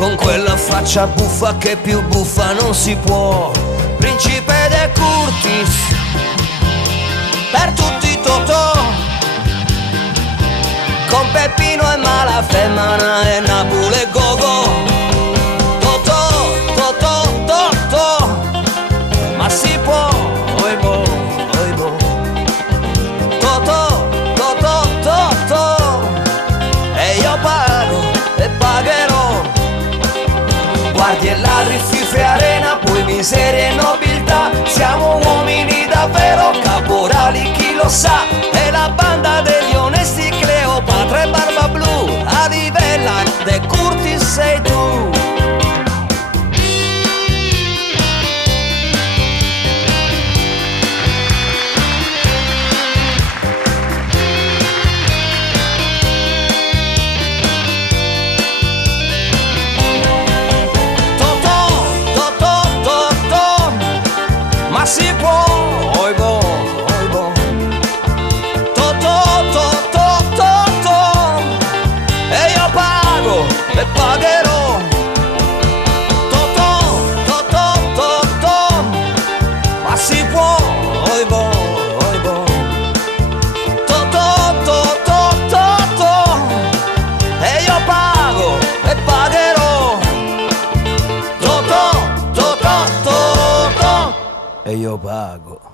con quella faccia buffa che più buffa non si può. Principe De Curtis, per tutti Totò, con Peppino e Malafemmana e Napoli e Gogo. Totò, Totò, Totò, ma si può, oi boh, oi boh. Totò, Totò, Totò, e io pago e pagherò. Guardi e ladri, fife, arena, poi miseria e nobiltà. Siamo uomini davvero, caporali, chi lo sa. E la banda degli onesti, Cleopatra e Barba Blu, a livella De Curtis sei tu. Ma si può, oi boh, oi boh. Totò, Totò, Totò, e io pago e pagherò. Totò, Totò, Totò, ma si può, oi boh, oi boh. Totò, Totò, Totò, e io pago e pagherò. Totò, Totò, Totò, e io pago.